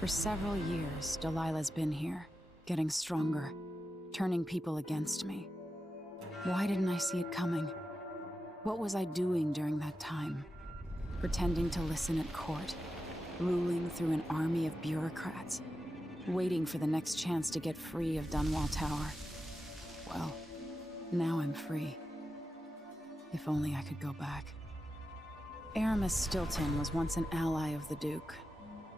For several years, Delilah's been here, getting stronger, turning people against me. Why didn't I see it coming? What was I doing during that time? Pretending to listen at court, ruling through an army of bureaucrats, waiting for the next chance to get free of Dunwall Tower. Well, now I'm free. If only I could go back. Aramis Stilton was once an ally of the Duke,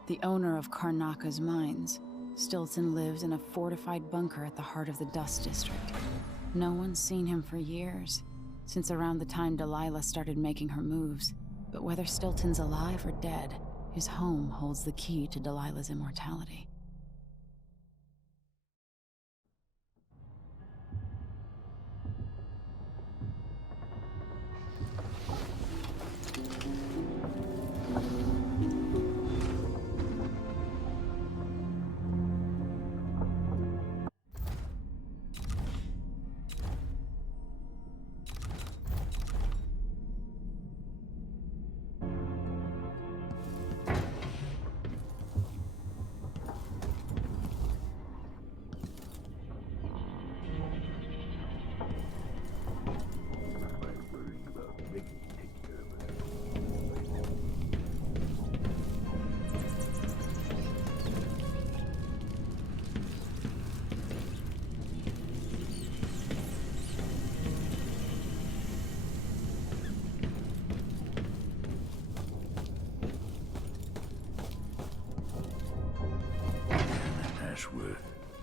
the owner of Karnaka's mines. Stilton lived in a fortified bunker at the heart of the Dust District. No one's seen him for years, since around the time Delilah started making her moves. But whether Stilton's alive or dead, his home holds the key to Delilah's immortality.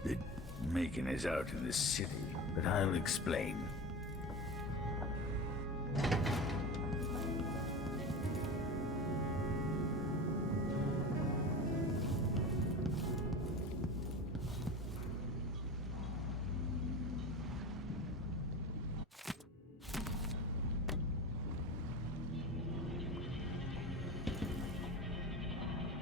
That Megan is out in the city, but I'll explain.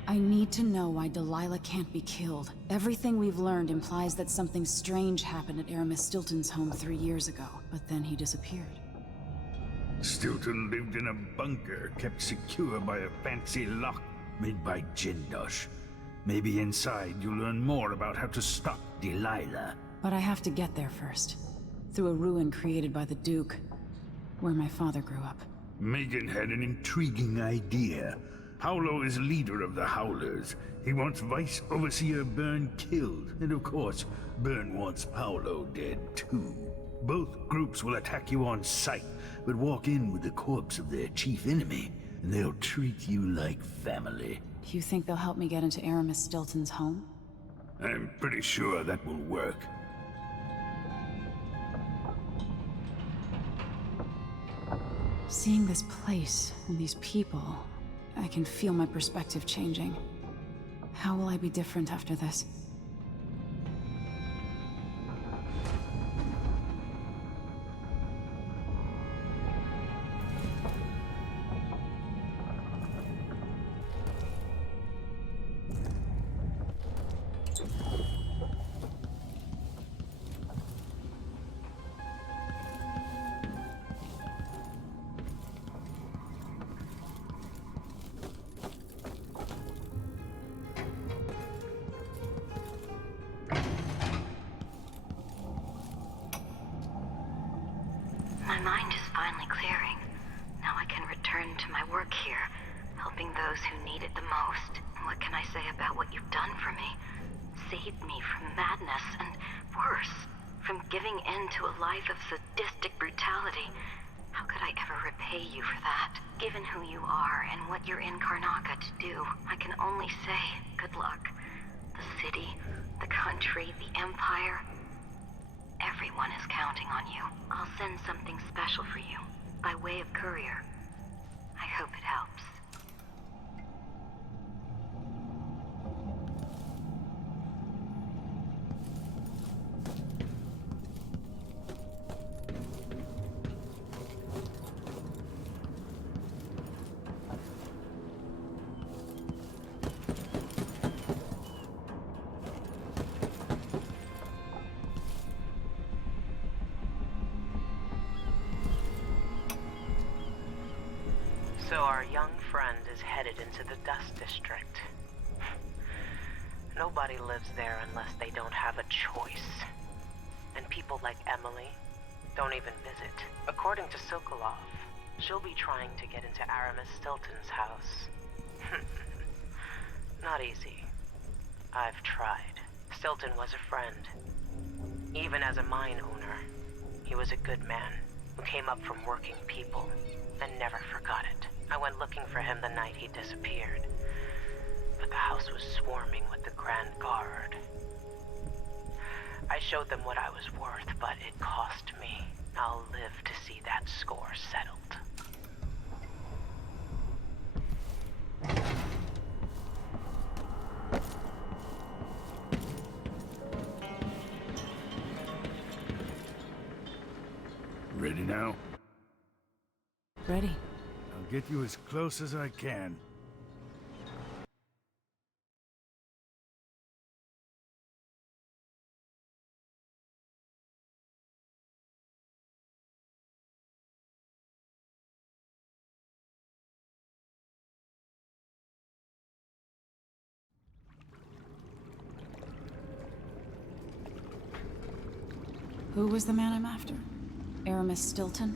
I need to know why Delilah can't be killed. Everything we've learned implies that something strange happened at Aramis Stilton's home 3 years ago, but then he disappeared. Stilton lived in a bunker kept secure by a fancy lock made by Jindosh. Maybe inside you'll learn more about how to stop Delilah. But I have to get there first. Through a ruin created by the Duke, where my father grew up. Megan had an intriguing idea. Howlo is leader of the Howlers. He wants Vice Overseer Byrne killed, and of course, Byrne wants Paolo dead too. Both groups will attack you on sight, but walk in with the corpse of their chief enemy, and they'll treat you like family. You think they'll help me get into Aramis Stilton's home? I'm pretty sure that will work. Seeing this place and these people, I can feel my perspective changing. How will I be different after this? My mind is finally clearing. Now I can return to my work here, helping those who need it the most. What can I say about what you've done for me? Saved me from madness, and worse, from giving in to a life of sadistic brutality. How could I ever repay you for that? Given who you are and what you're in Karnaka to do, I can only say good luck. The city, the country, the empire, everyone is counting on you. I'll send something special for you, by way of courier. I hope it helps. So our young friend is headed into the Dust District. Nobody lives there unless they don't have a choice. And people like Emely don't even visit. According to Sokolov, she'll be trying to get into Aramis Stilton's house. Not easy. I've tried. Stilton was a friend. Even as a mine owner, he was a good man who came up from working people and never forgot it. I went looking for him the night he disappeared, but the house was swarming with the Grand Guard. I showed them what I was worth, but it cost me. I'll live to see that score settled. Ready now? Ready. I'll get you as close as I can. Who was the man I'm after? Aramis Stilton?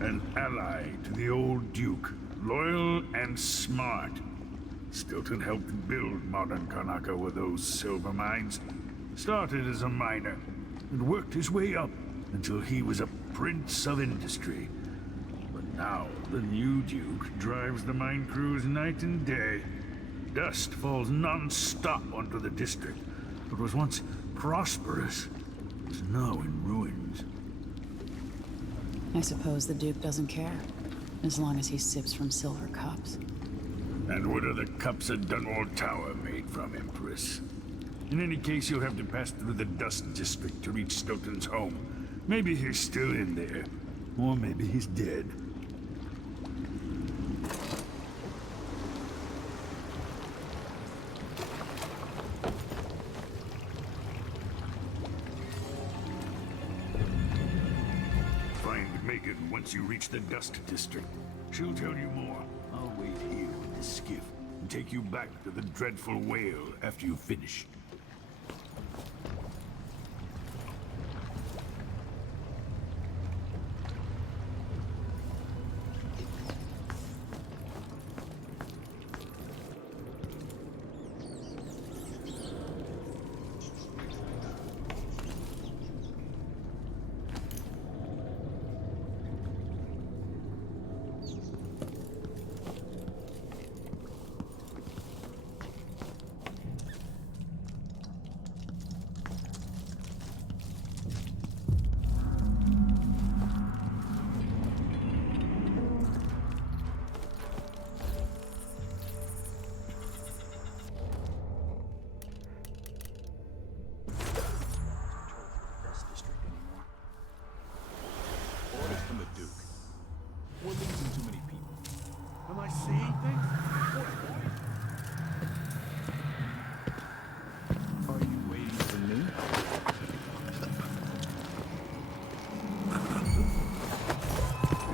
An ally to the old Duke, loyal and smart. Stilton helped build modern Karnaca with those silver mines. Started as a miner, and worked his way up until he was a prince of industry. But now, the new Duke drives the mine crews night and day. Dust falls non-stop onto the district. What was once prosperous is now in ruins. I suppose the Duke doesn't care, as long as he sips from silver cups. And what are the cups at Dunwall Tower made from, Empress? In any case, you'll have to pass through the Dust District to reach Stilton's home. Maybe he's still in there, or maybe he's dead. Find Megan once you reach the Dust District. She'll tell you more. I'll wait here with the skiff and take you back to the dreadful whale after you finish.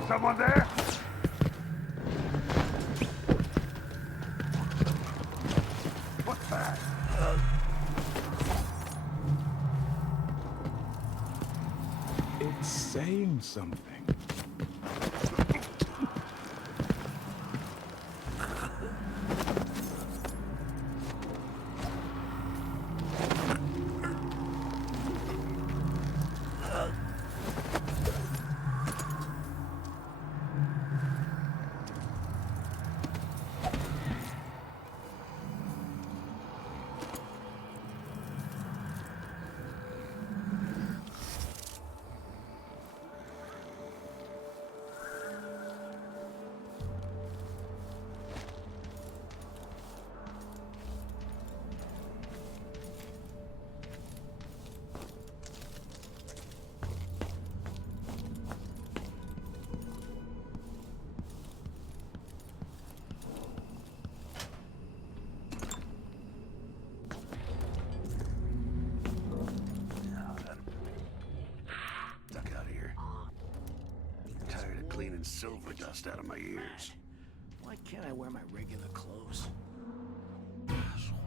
Someone there? What's that? It's saying something. Cleaning silver dust out of my ears. Why can't I wear my regular clothes? Asshole.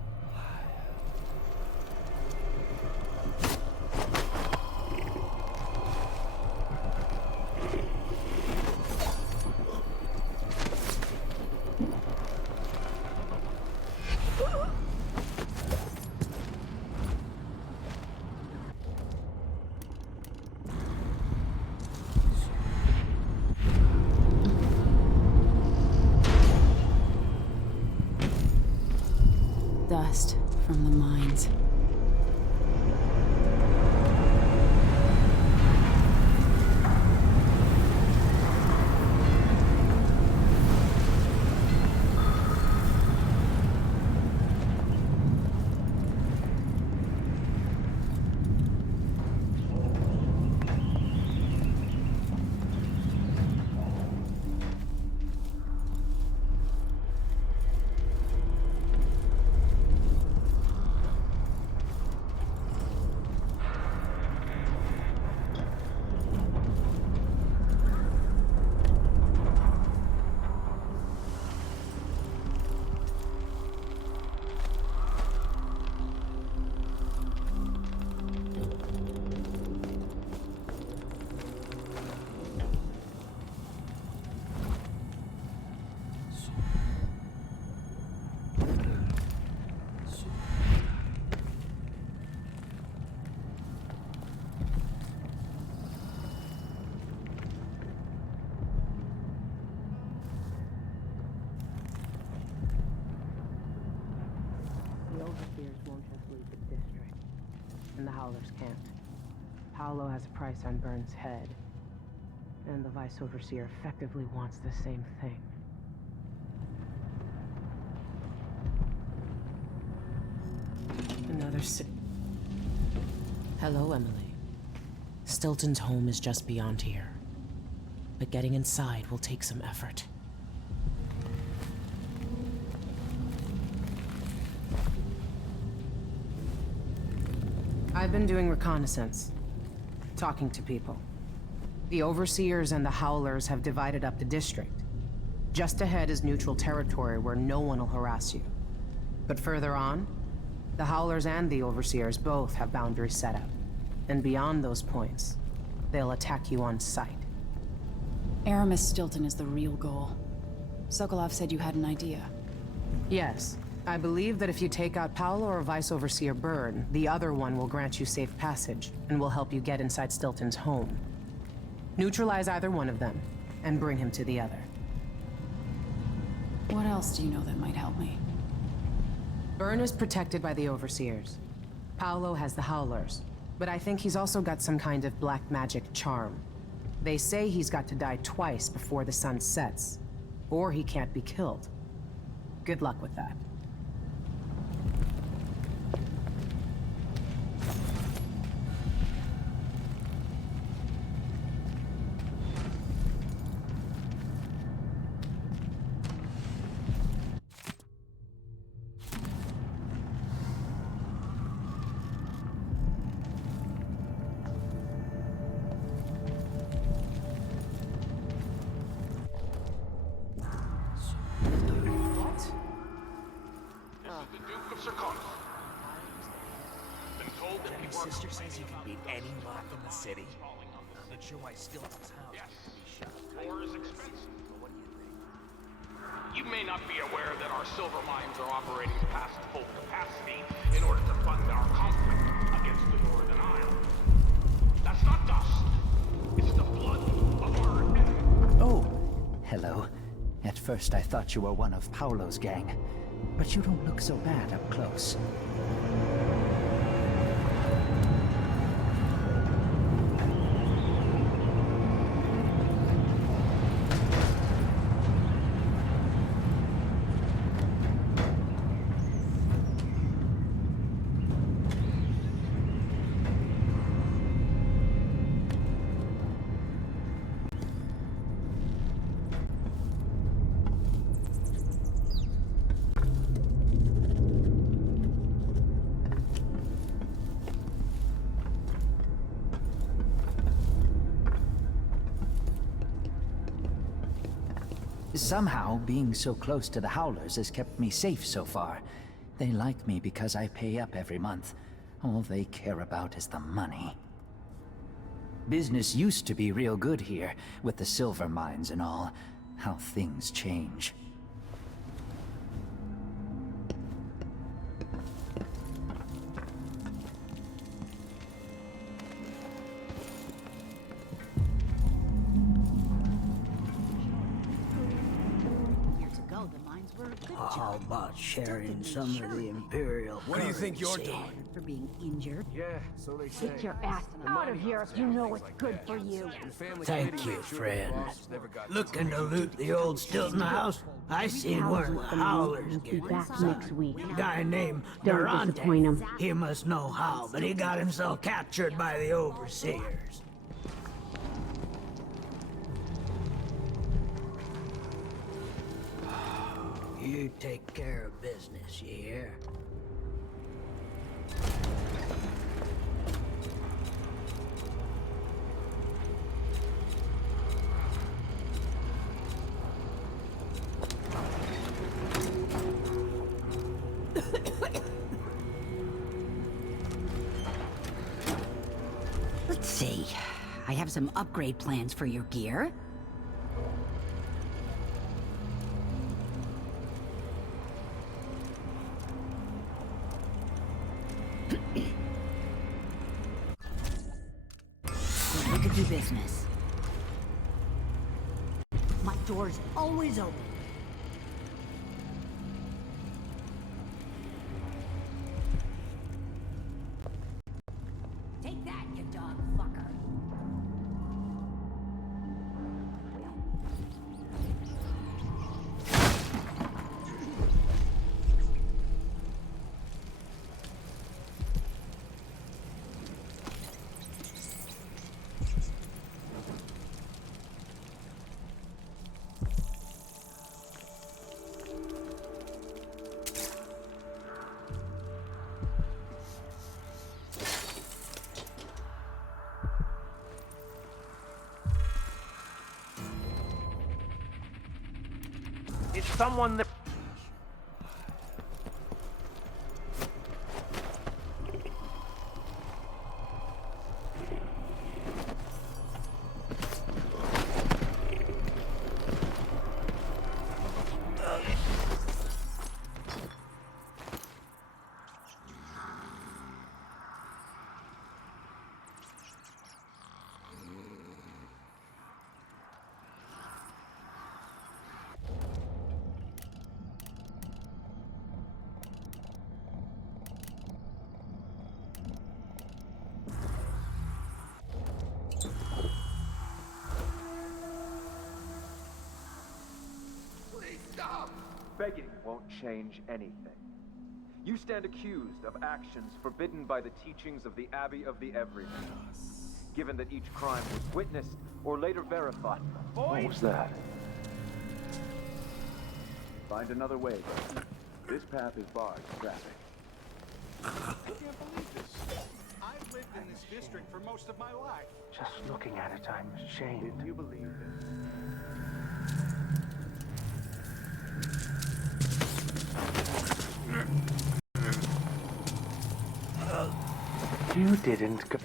Dust from the mines. The overseers won't just leave the district, and the Howlers can't. Paolo has a price on Byrne's head, and the Vice Overseer effectively wants the same thing. Another Hello, Emily. Stilton's home is just beyond here, but getting inside will take some effort. I've been doing reconnaissance, talking to people. The Overseers and the Howlers have divided up the district. Just ahead is neutral territory where no one will harass you. But further on, the Howlers and the Overseers both have boundaries set up. And beyond those points, they'll attack you on sight. Aramis Stilton is the real goal. Sokolov said you had an idea. Yes. I believe that if you take out Paolo or Vice Overseer Byrne, the other one will grant you safe passage, and will help you get inside Stilton's home. Neutralize either one of them, and bring him to the other. What else do you know that might help me? Byrne is protected by the Overseers. Paolo has the Howlers, but I think he's also got some kind of black magic charm. They say he's got to die twice before the sun sets, or he can't be killed. Good luck with that. Sister says you can beat any mob in the city. I'm not sure why Stilton's house would be shut. War is expensive. What do you think? You may not be aware that our silver mines are operating past full capacity in order to fund our conflict against the Northern Isle. That's not dust. It's the blood of our enemy. Oh, hello. At first I thought you were one of Paolo's gang, but you don't look so bad up close. Somehow, being so close to the Howlers has kept me safe so far. They like me because I pay up every month. All they care about is the money. Business used to be real good here, with the silver mines and all. How things change. Years ago, the mines How about sharing some of the Imperial What do you think you're currency? doing? For being injured. Yeah, so they say. Get your ass out of here if you know what's good for you. Thank you, friend. Looking to loot the old Stilton house? I seen one of the Howlers get Back next week. guy named Don't Durante. disappoint him. He must know how, but he got himself captured by the overseers. You take care of business, you hear? Let's see. I have some upgrade plans for your gear. We could do business. My door's always open. Take that, you dog fucker. It's someone that... Begging won't change anything. You stand accused of actions forbidden by the teachings of the Abbey of the Everyman. Given that each crime was witnessed or later verified. What was that? Find another way. This path is barred to traffic. I can't believe this. I've lived in this district for most of my life. Just looking at it, I'm ashamed. Did you believe this? You didn't go...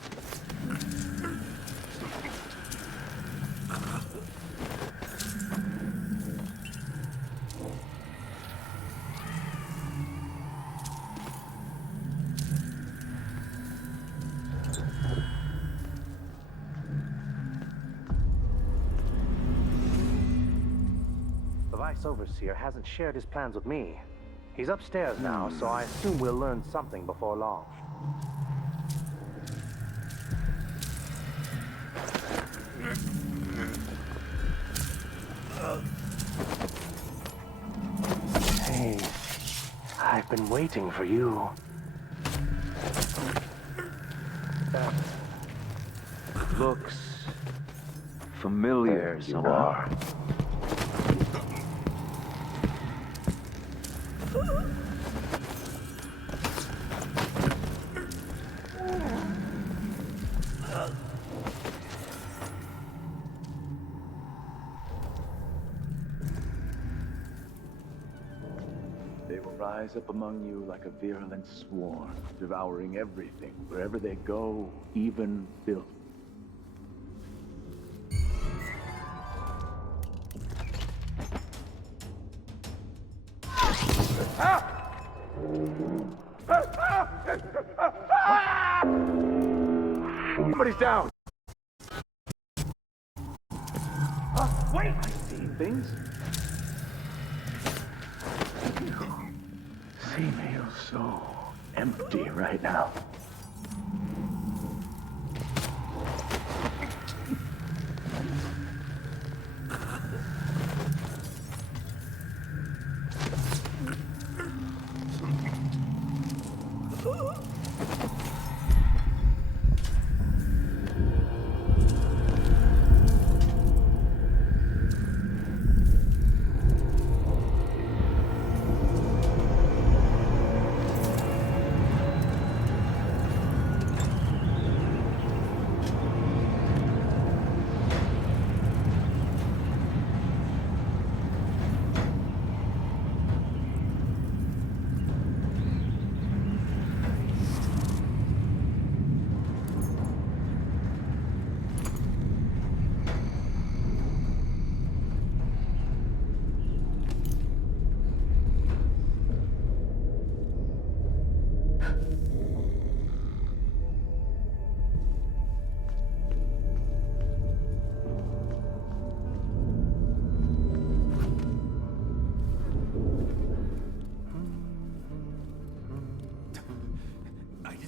The Vice Overseer hasn't shared his plans with me. He's upstairs now, so I assume we'll learn something before long. Hey, I've been waiting for you. That looks familiar. There you are. They will rise up among you like a virulent swarm, devouring everything, wherever they go, even filth. Somebody's down! Wait! I see things. so empty right now.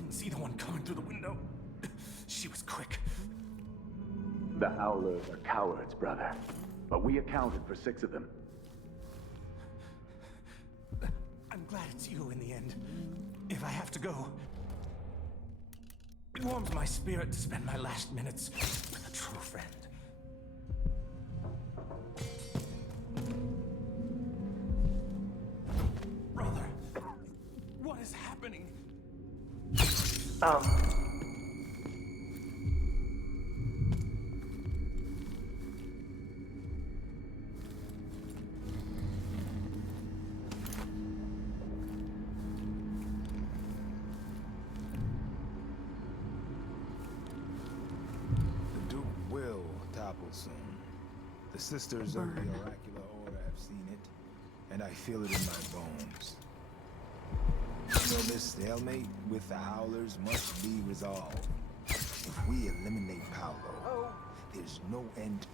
See the one coming through the window? She was quick. The Howlers are cowards, brother. But we accounted for 6 of them. I'm glad it's you in the end. If I have to go, it warms my spirit to spend my last minutes with a true friend. Brother, what is happening? The Duke will topple soon. The Sisters of the Oracular Order have seen it, and I feel it in my bones. So this stalemate with the Howlers must be resolved. If we eliminate Paolo, there's no end.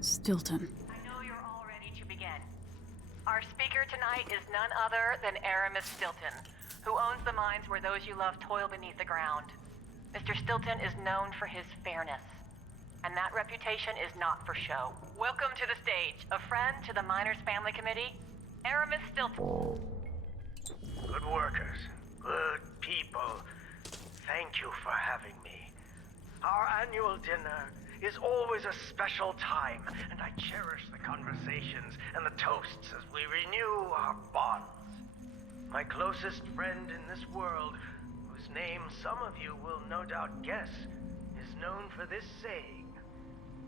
Stilton. I know you're all ready to begin. Our speaker tonight is none other than Aramis Stilton, who owns the mines where those you love toil beneath the ground. Mr. Stilton is known for his fairness, and that reputation is not for show. Welcome to the stage, a friend to the Miners Family Committee, Aramis Stilton. Good workers, good people. Thank you for having me. Our annual dinner is always a special time, and I cherish the conversations and the toasts as we renew our bonds. My closest friend in this world, whose name some of you will no doubt guess, is known for this saying: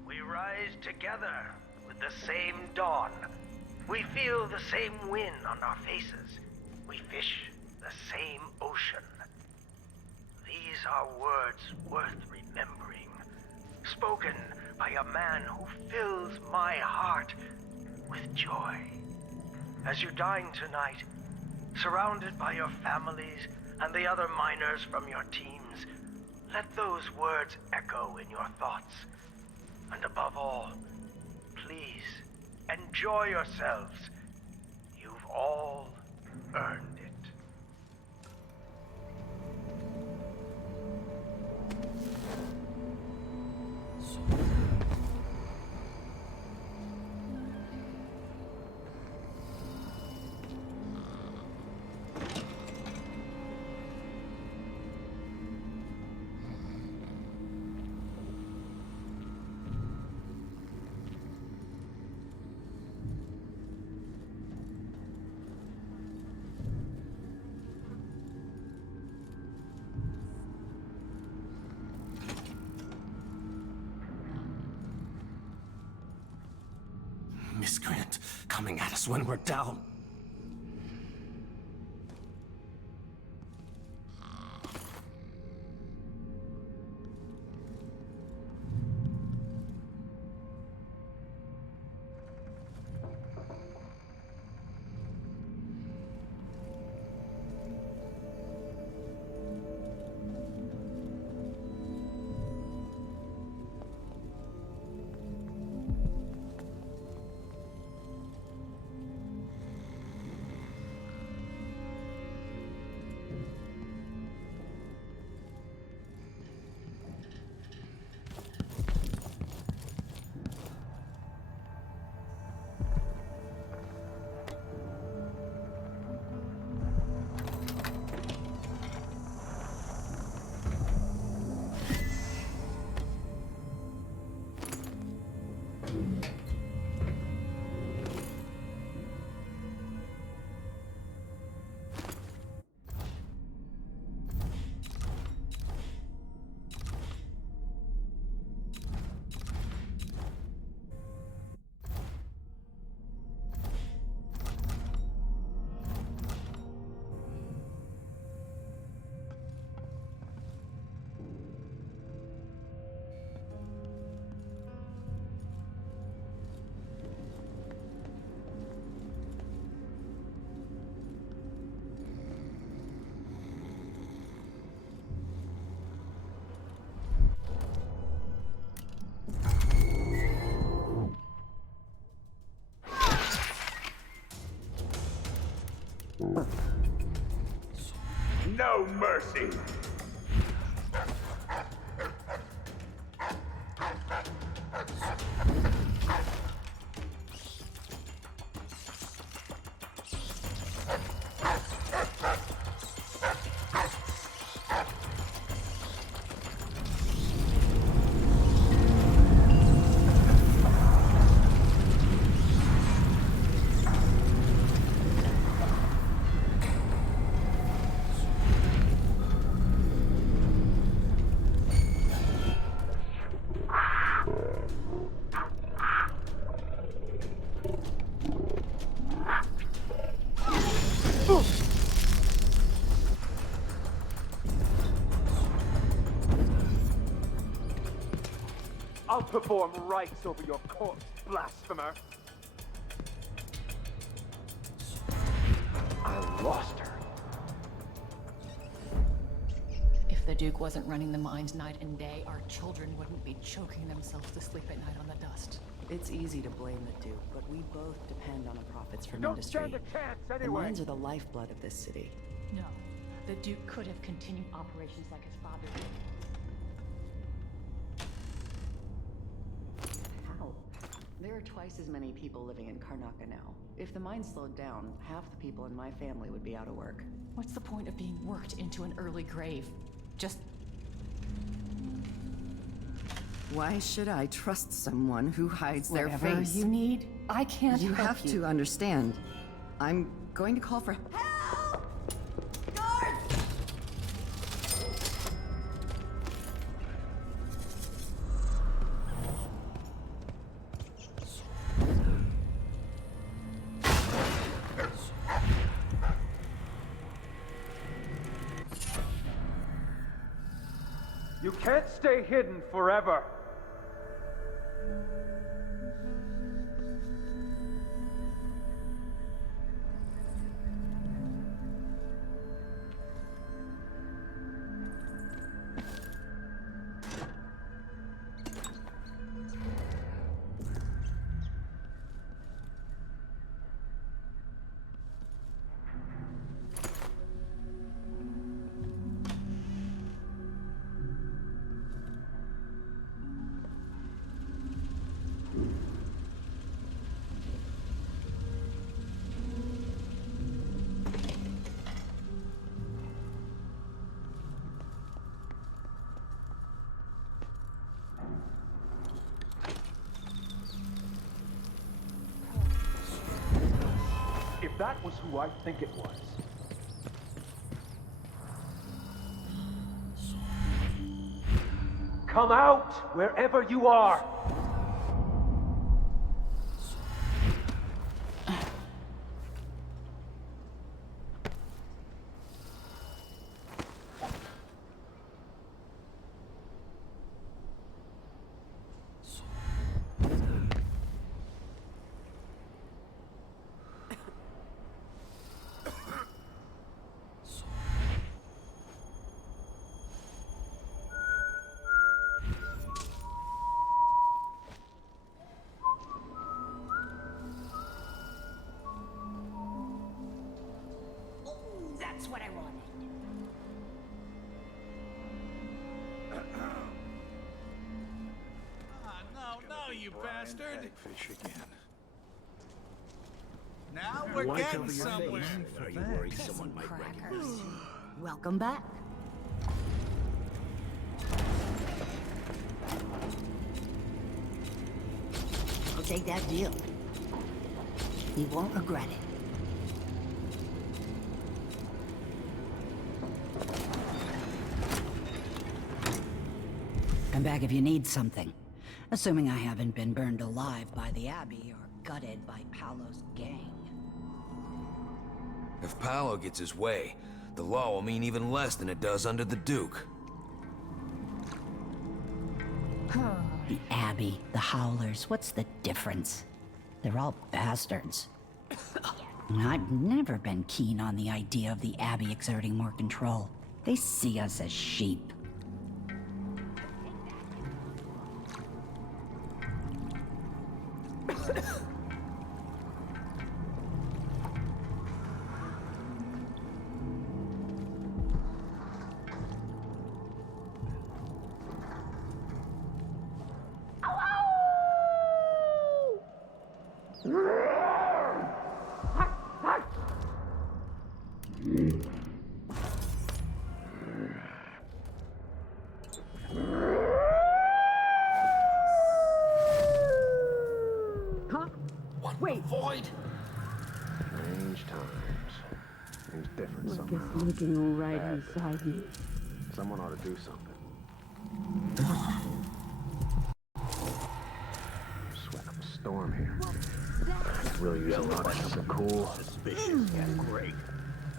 we rise together with the same dawn. We feel the same wind on our faces. We fish the same ocean. These are words worth remembering, spoken by a man who fills my heart with joy. As you dine tonight, surrounded by your families and the other miners from your teams, let those words echo in your thoughts. And above all, please enjoy yourselves. You've all earned it. miscreant coming at us when we're down. No mercy! I'll perform rites over your corpse, blasphemer. I lost her. If the Duke wasn't running the mines night and day, our children wouldn't be choking themselves to sleep at night on the dust. It's easy to blame the Duke, but we both depend on the profits from Don't industry. stand a chance The anyway. mines are the lifeblood of this city. No, the Duke could have continued operations like his father did. How? There are twice as many people living in Karnaca now. If the mine slowed down, half the people in my family would be out of work. What's the point of being worked into an early grave? Just... Why should I trust someone who hides their Whatever face? you need, I can't You help have to understand. I'm going to call for help! You can't stay hidden forever. If that was who I think it was. Come out, wherever you are! Oh, you bastard! Hagfish again. Now we're Why getting cover your somewhere. face? Are you worried someone might recognize you? Welcome back. I'll take that deal. You won't regret it. Come back if you need something. Assuming I haven't been burned alive by the Abbey or gutted by Paolo's gang. If Paolo gets his way, the law will mean even less than it does under the Duke. The Abbey, the Howlers, what's the difference? They're all bastards. I've never been keen on the idea of the Abbey exerting more control. They see us as sheep. Strange times. Seems different Look, somehow. it's looking all right Bad inside me. Someone ought to do something. Sweat up a storm here. It's really using a lot of something cool. Suspicious. Yeah, great.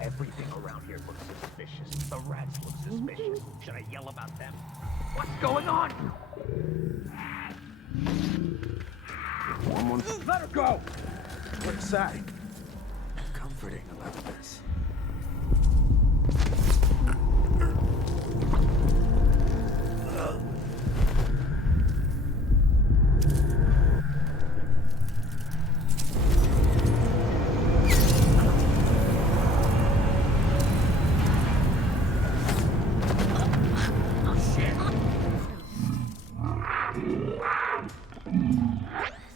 Everything around here looks suspicious. The rats look suspicious. Should I yell about them? What's going on? Let her go! What inside? Comforting about this.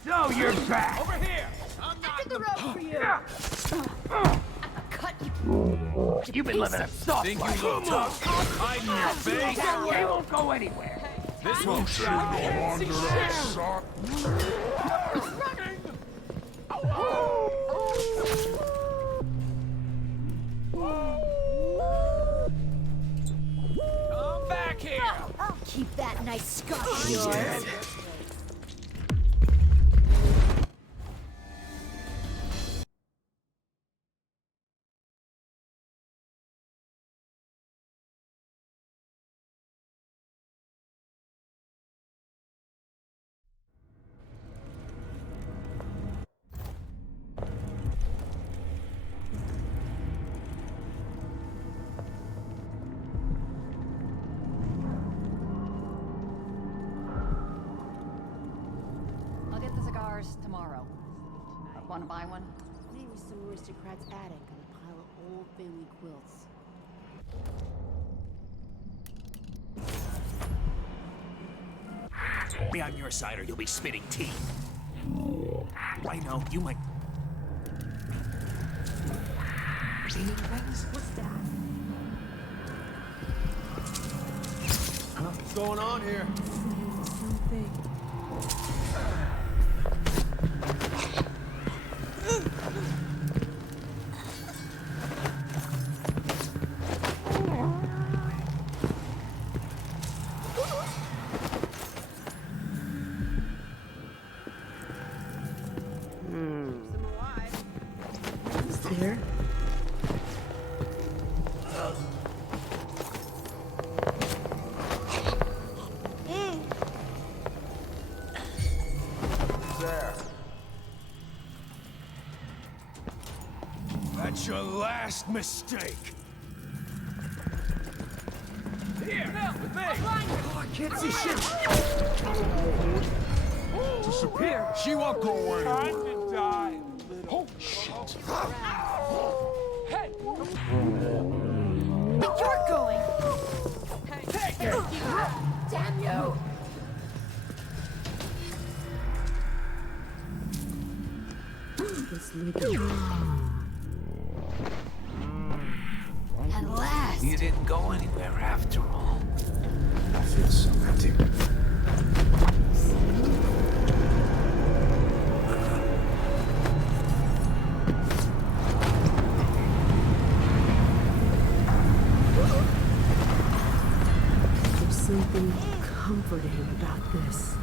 So you're back! Over here! I'm not the road for you! Cut You've been living a soft Think you life. look tough? Hide in your face! They won't go anywhere! This won't shoot no longer son! Come back here! I'll keep that nice scar of He's yours. dead. I'll get the cigars tomorrow. Want to buy one? Maybe some aristocrat's attic on a pile of old family quilts. Be on your side or you'll be spitting tea. I know, you might... What's that? What's going on here? Something. Is there? There. That's your last mistake! Here! With me! Oh, I can't see shit! Disappear! She won't go anywhere! Time to die! Oh, shit! Hey! But you're going! Take it! Damn you! This leaking. At last! You didn't go anywhere after all. I feel so empty. There's something comforting about this.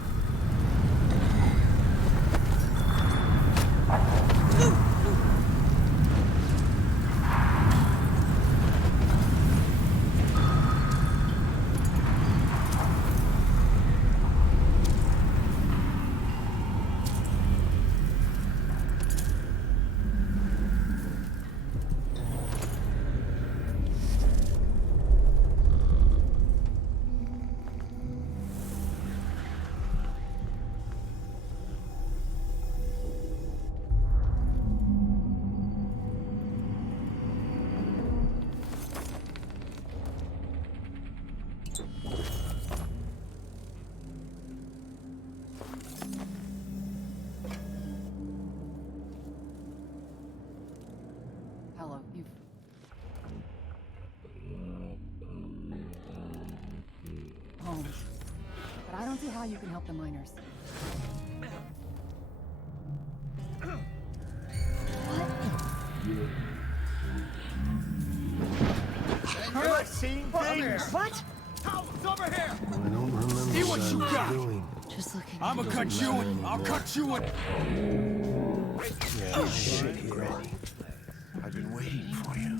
Hello, you've... Holmes. But I don't see how you can help the miners. Am I seeing things? What? It's over here! I don't remember See what you got! Just looking. I'ma cut you in! I'll cut you in! Yeah, shit here. I've been waiting for you.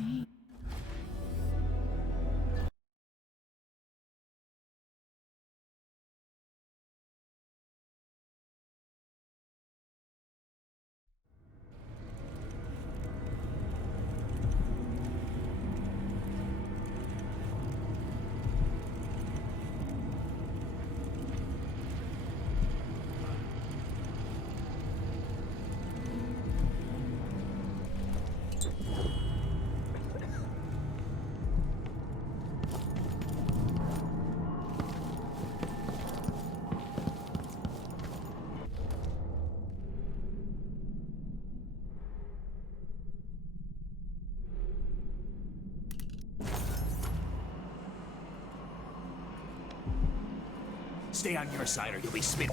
Stay on your side or you'll be spit.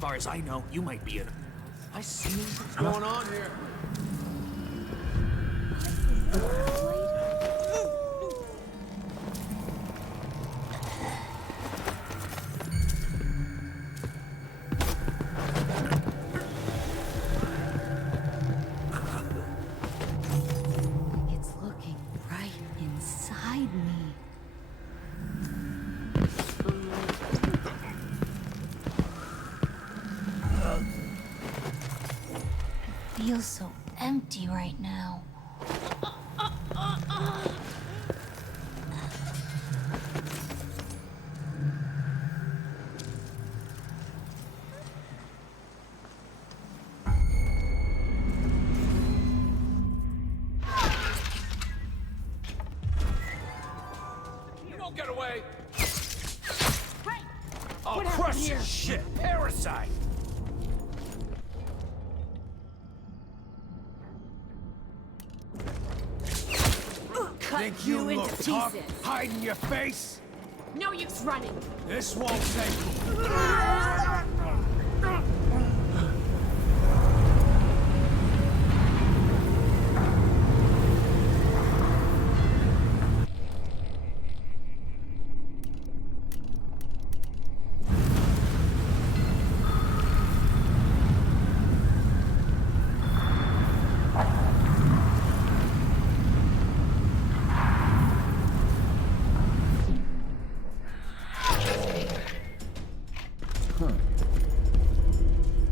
Far as I know, you might be in. I see what's going on here. It's looking right inside me. Feels so empty right now. You don't get away! Hey! I'll What happened crush here? your shit, parasite! Cut Think you you into look tough, pieces. hiding your face? No use running. This won't take you.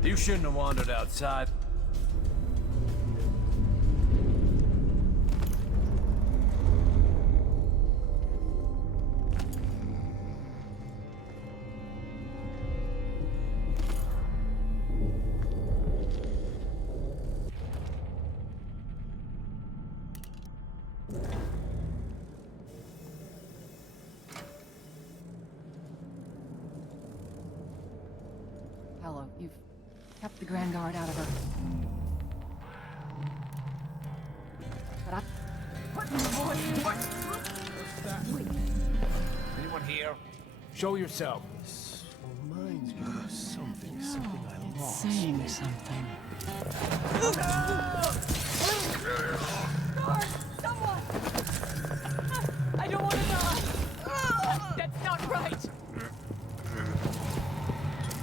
You shouldn't have wandered outside. Hello, you've... Kept the Grand Guard out of her. But I... What's that? Anyone here? Show yourself. This reminds me of something I lost. Saying something. Guard! Someone! I don't want to die! That's not right!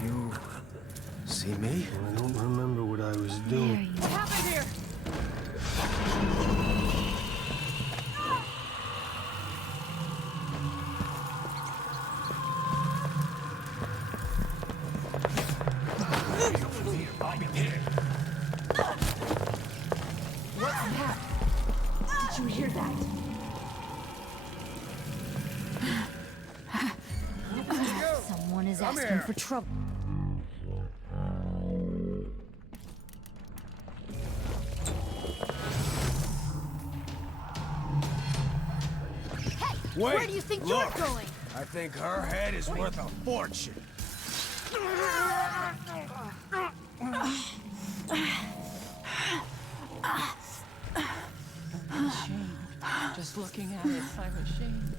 You see me? I don't remember what I was doing. What happened here? What's that? Did you hear that? Someone is asking for trouble. Wait! Where do you think Look. you're going? I think her head is worth a fortune. I'm ashamed. Just looking at it, I'm ashamed.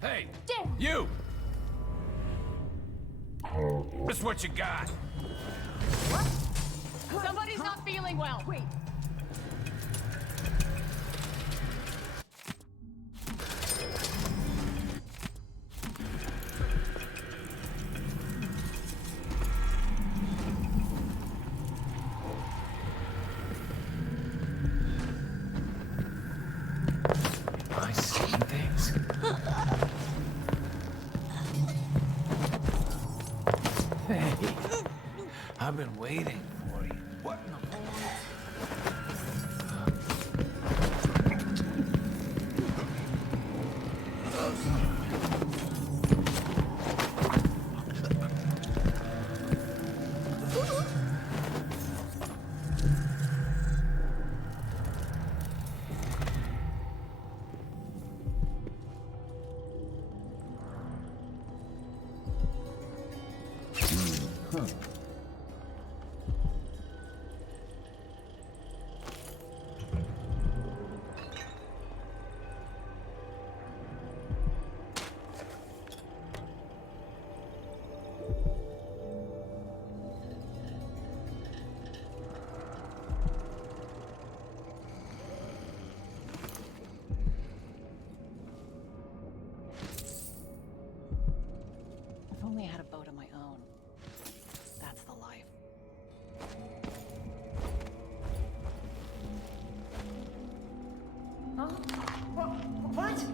Hey! You! Just what you got. What? Somebody's not feeling well. Wait. I see things. Hey, I've been waiting for you. What in the If only I had a boat of my own. That's the life. Huh? What?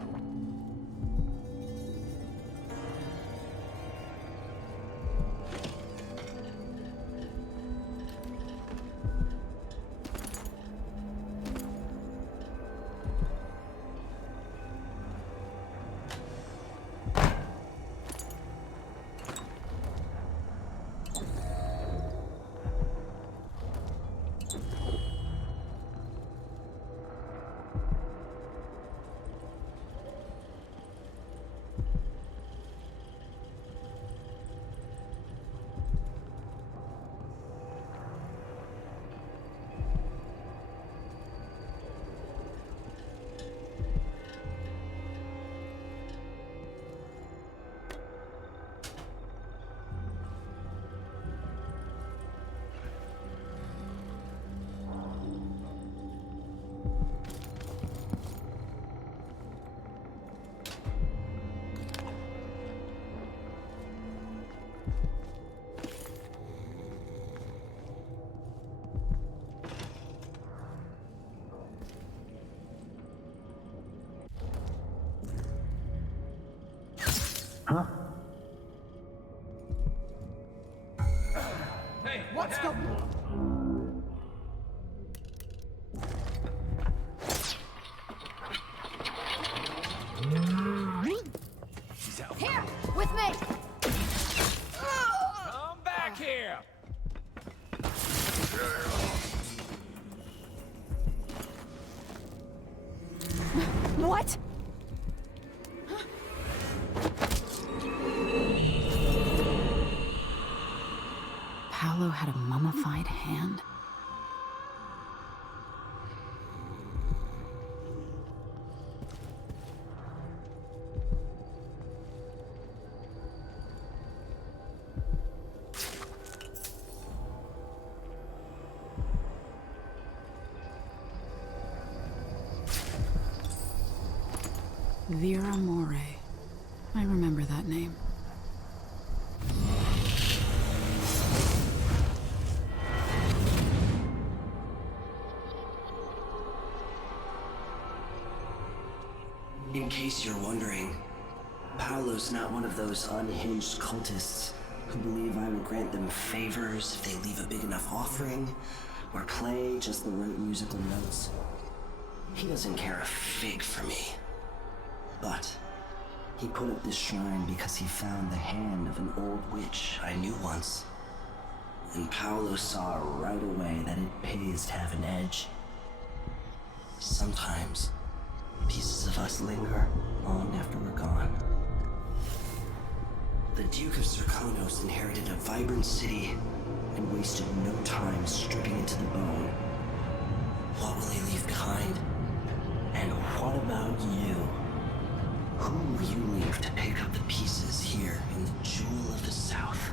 Huh? Hey, what's going on? Here, with me. Come back here! Paolo had a mummified hand? Vera More. I remember that name. In case you're wondering, Paolo's not one of those unhinged cultists who believe I will grant them favors if they leave a big enough offering or play just the right musical notes. He doesn't care a fig for me. But he put up this shrine because he found the hand of an old witch I knew once. And Paolo saw right away that it pays to have an edge. Sometimes, pieces of us linger long after we're gone. The Duke of Zirconos inherited a vibrant city and wasted no time stripping it to the bone. What will he leave behind? And what about you? Who will you leave to pick up the pieces here in the Jewel of the South?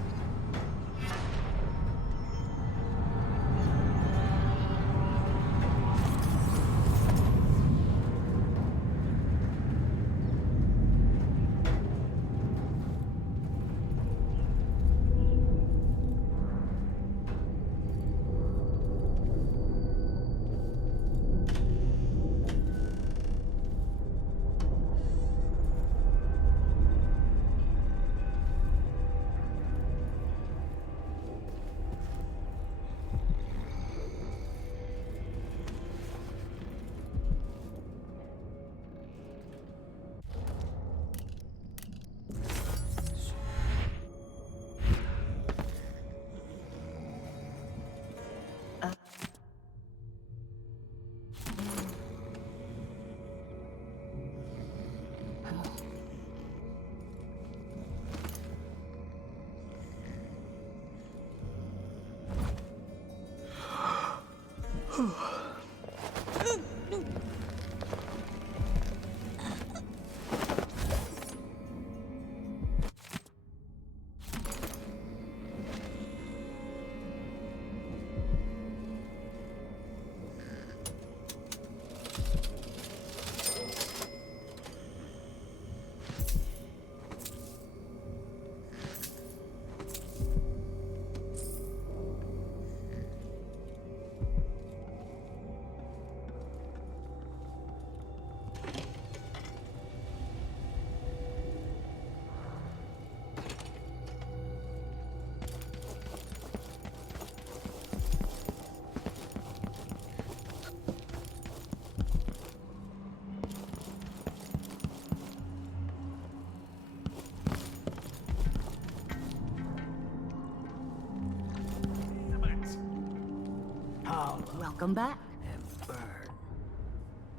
Welcome back. And burn.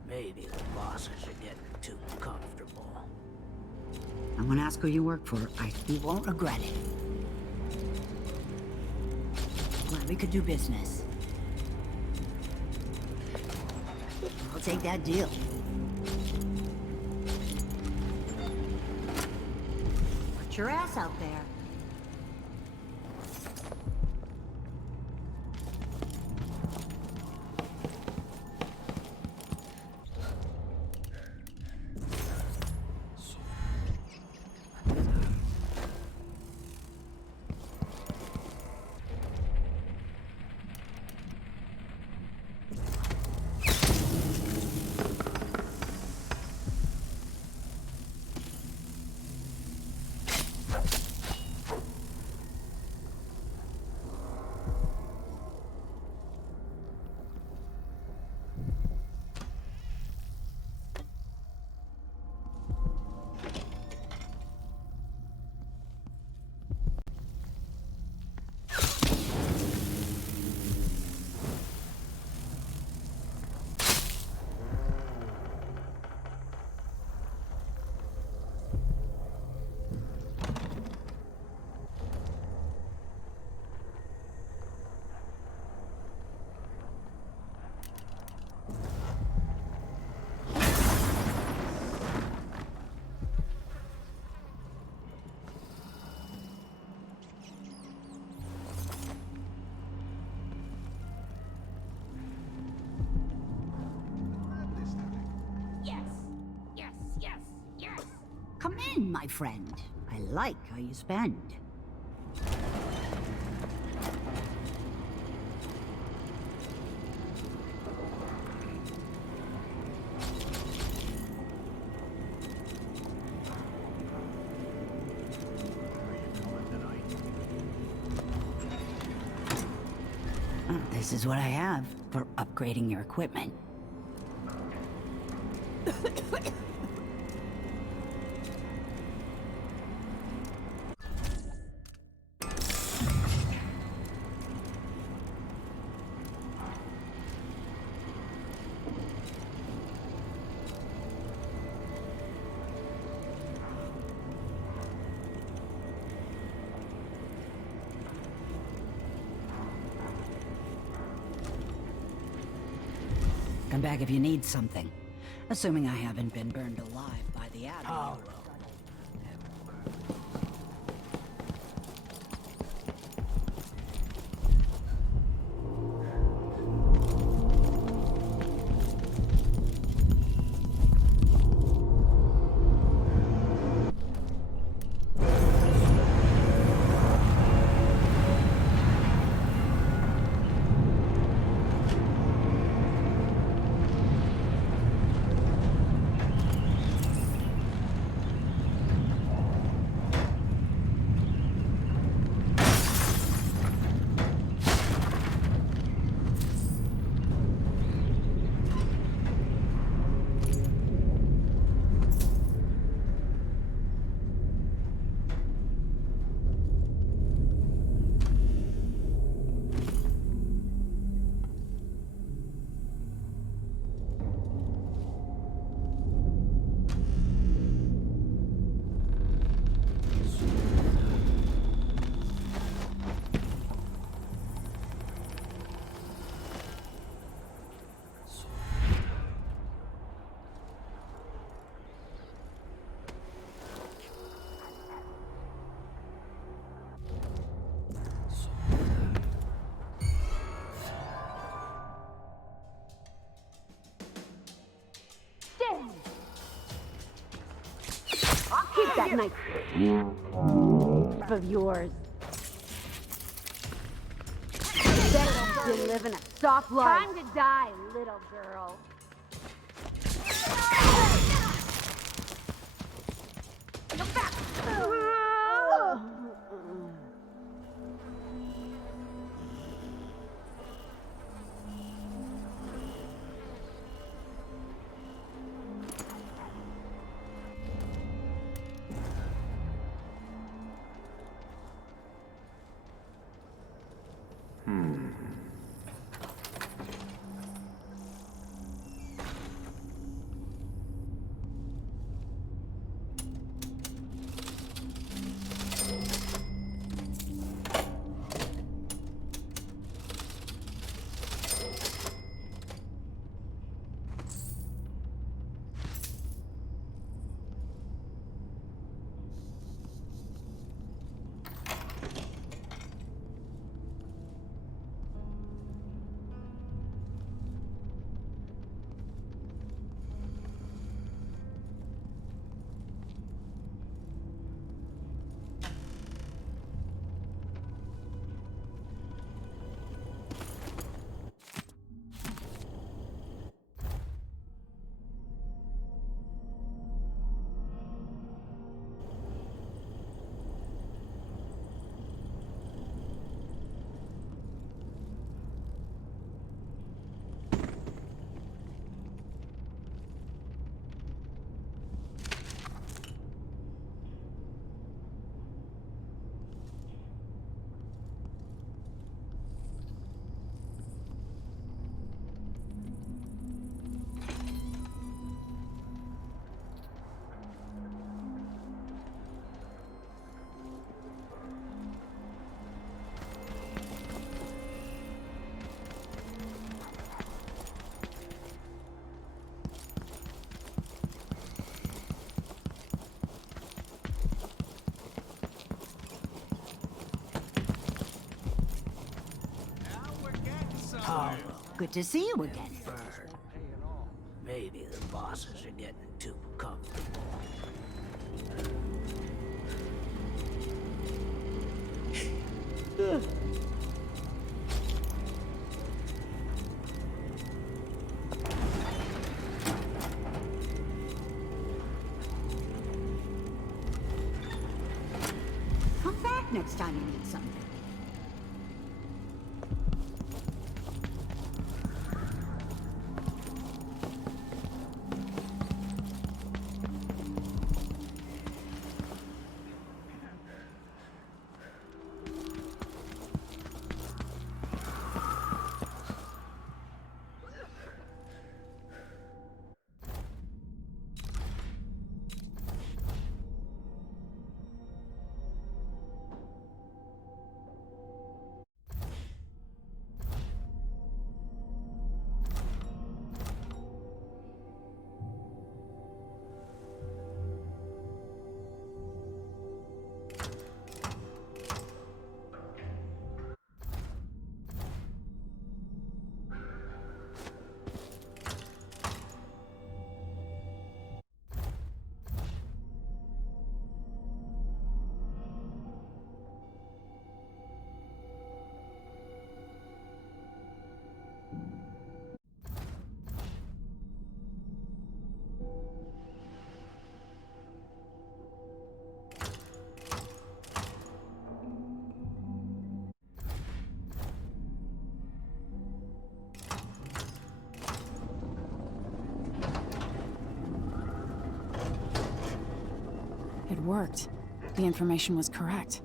Maybe the bosses are getting too comfortable. I'm gonna ask who you work for. You won't regret it. Glad we could do business. I'll take that deal. Put your ass out there. Come in, my friend. I like how you spend. This is what I have for upgrading your equipment. Come back if you need something. Assuming I haven't been burned alive by the Abbey. Keep that knife of yours. Bet you live in a soft life. Time to die, little girl. Look back! Paulo, good to see you again. Bird. Maybe the bosses are getting too comfortable. next time you need something. It worked. The information was correct.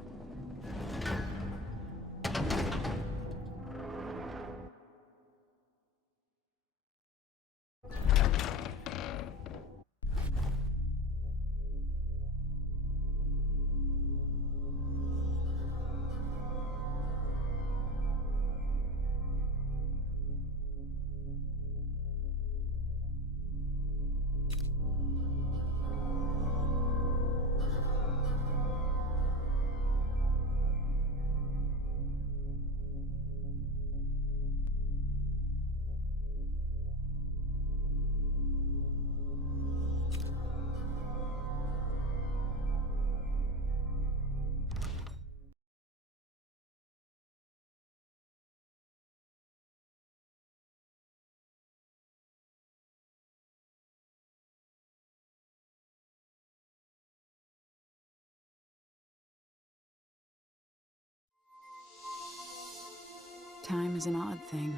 Time is an odd thing.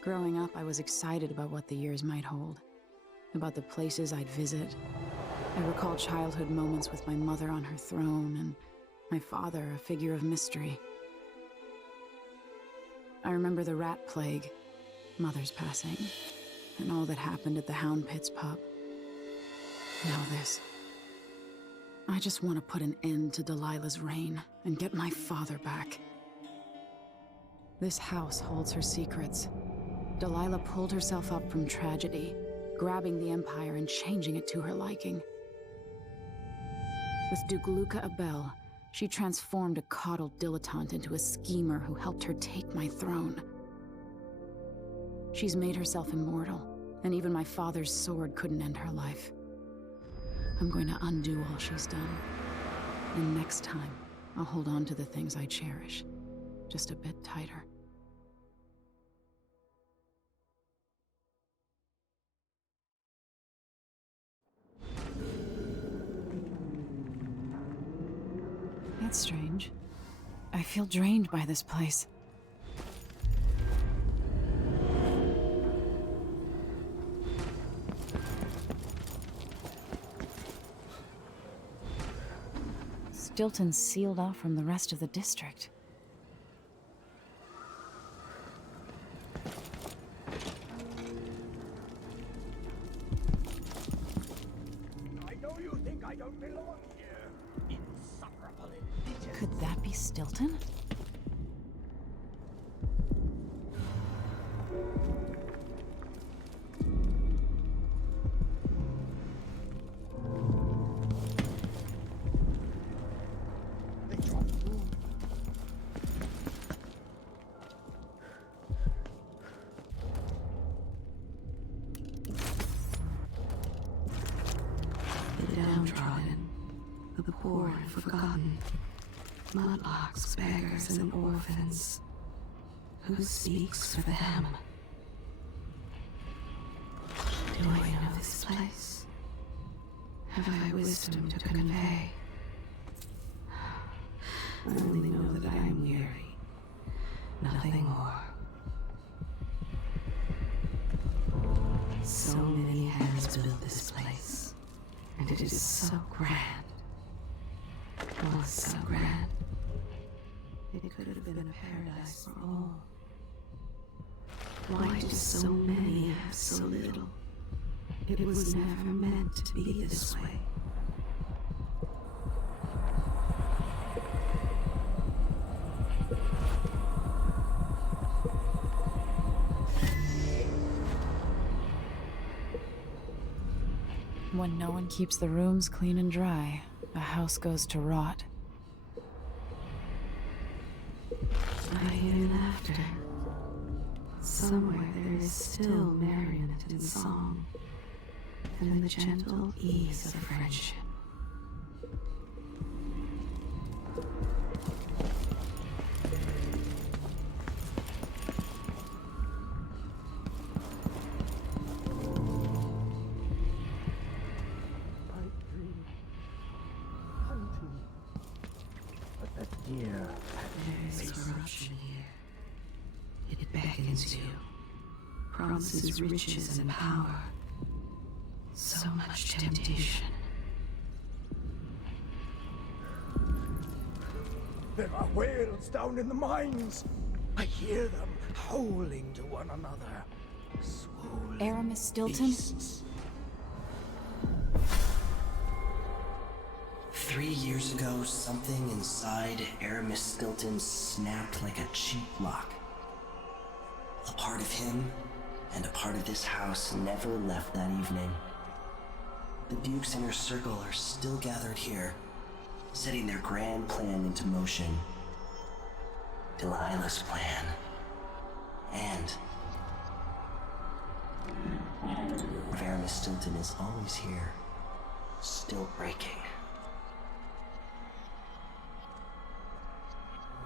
Growing up, I was excited about what the years might hold, about the places I'd visit. I recall childhood moments with my mother on her throne, and my father, a figure of mystery. I remember the rat plague, Mother's passing, and all that happened at the Hound Pit's pub. Now this. I just want to put an end to Delilah's reign and get my father back. This house holds her secrets. Delilah pulled herself up from tragedy, grabbing the Empire and changing it to her liking. With Duke Luca Abel, she transformed a coddled dilettante into a schemer who helped her take my throne. She's made herself immortal, and even my father's sword couldn't end her life. I'm going to undo all she's done. And next time, I'll hold on to the things I cherish, just a bit tighter. That's strange. I feel drained by this place. Stilton's sealed off from the rest of the district. I know you think I don't belong here. Insufferable indigenous. Could that be Stilton? The poor and forgotten, mudlarks, beggars, and orphans. Who speaks for them? Do I know this place? Have I wisdom to convey? nothing more. So many hands built this place, and it is so grand. Was so grand. It could have been a paradise for all. Why do so many have so little? It was never meant to be this way. When no one keeps the rooms clean and dry, a house goes to rot. I hear laughter. Somewhere there is still merriment and song, and the gentle ease of friendship. There is corruption here. It beckons you, promises riches and power. So much temptation. There are whales down in the mines. I hear them howling to one another. Swollen Aramis Stilton? beasts. 3 years ago, something inside Aramis Stilton snapped like a cheap lock. A part of him and a part of this house never left that evening. The Duke's inner circle are still gathered here, setting their grand plan into motion. Delilah's plan. And Aramis Stilton is always here, still breaking.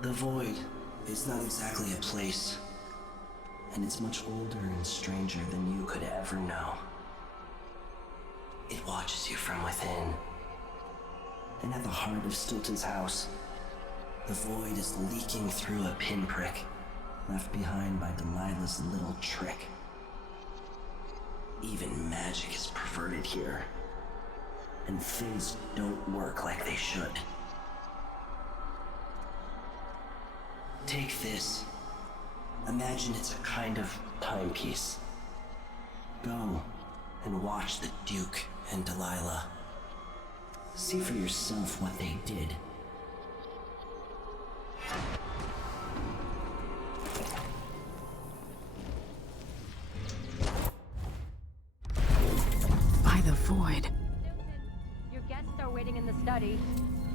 The Void is not exactly a place, and it's much older and stranger than you could ever know. It watches you from within. And at the heart of Stilton's house, the Void is leaking through a pinprick left behind by Delilah's little trick. Even magic is perverted here, and things don't work like they should. Take this. Imagine it's a kind of timepiece. Go and watch the Duke and Delilah. See for yourself what they did. By the Void. Your guests are waiting in the study.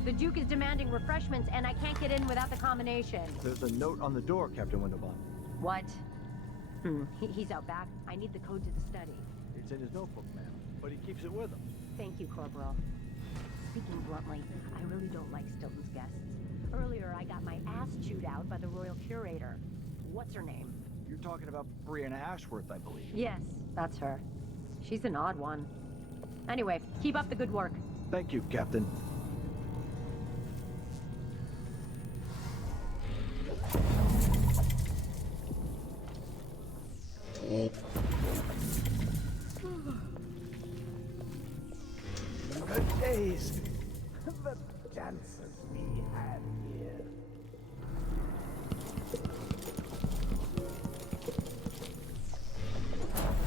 The Duke is demanding refreshments, and I can't get in without the combination. There's a note on the door, Captain Windelbaum. What? He's out back. I need the code to the study. It's in his notebook, ma'am, but he keeps it with him. Thank you, Corporal. Speaking bluntly, I really don't like Stilton's guests. Earlier, I got my ass chewed out by the Royal Curator. What's her name? You're talking about Brianna Ashworth, I believe. Yes, that's her. She's an odd one. Anyway, keep up the good work. Thank you, Captain. The days, the dances we had here.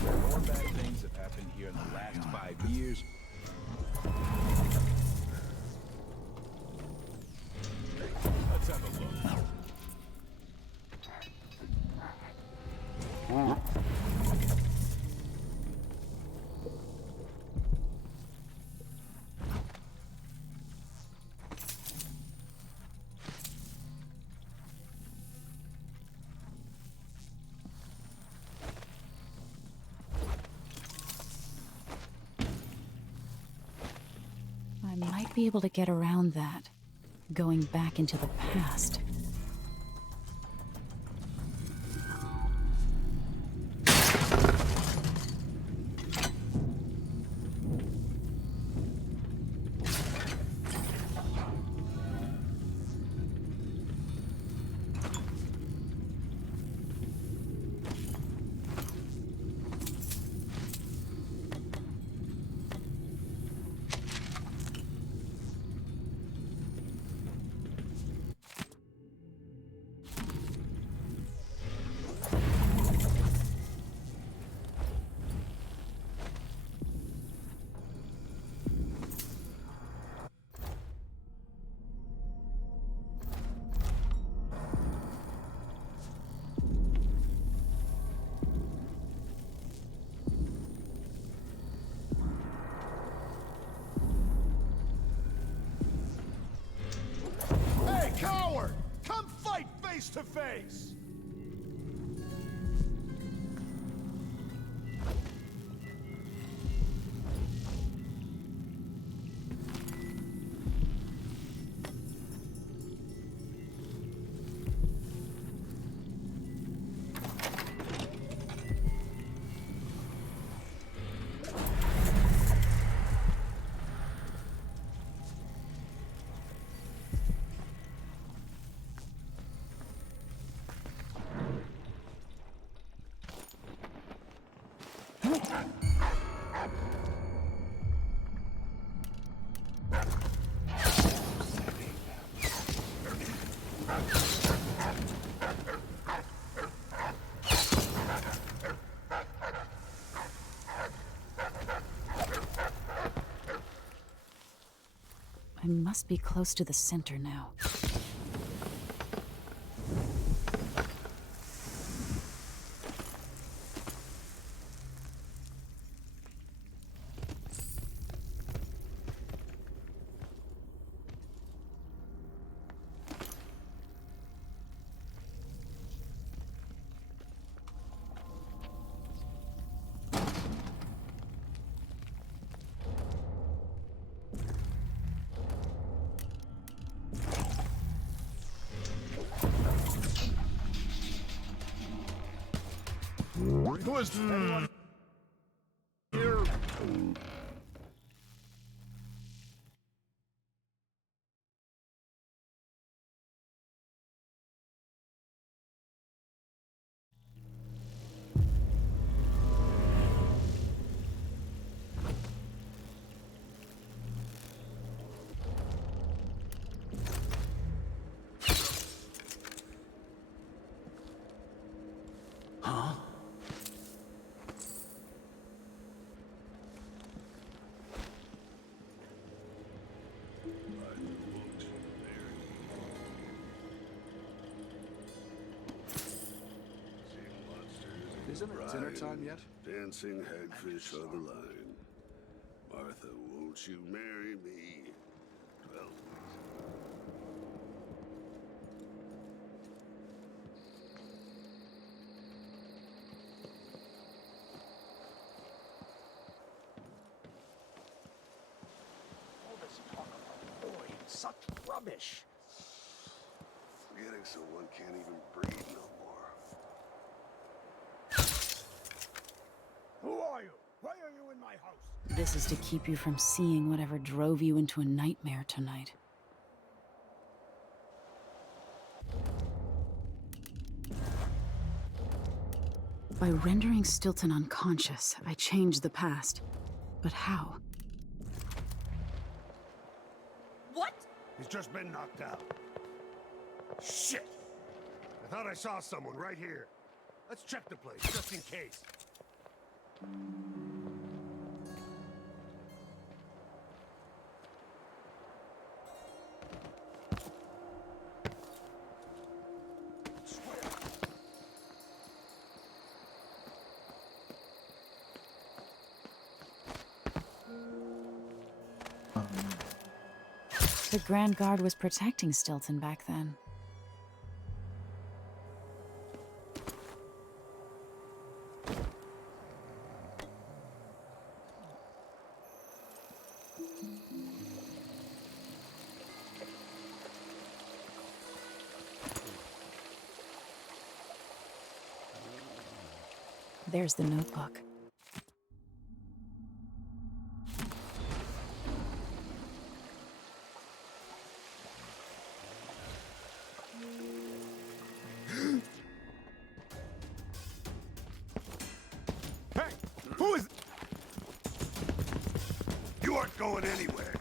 More bad things have happened here in the last 5 years. Let's have a look. I might be able to get around that, going back into the past. face to face! I must be close to the center now. Who is anyone here? Huh? Isn't it dinner time yet? Dancing hagfish on the line. Martha, won't you marry me? 12 All this talk about boy, such rubbish. Forgetting someone can't even breathe no more. Who are you? Why are you in my house? This is to keep you from seeing whatever drove you into a nightmare tonight. By rendering Stilton unconscious, I changed the past. But how? What? He's just been knocked out. Shit! I thought I saw someone right here. Let's check the place, just in case. The Grand Guard was protecting Stilton back then. There's the notebook. Hey! Who is... You aren't going anywhere.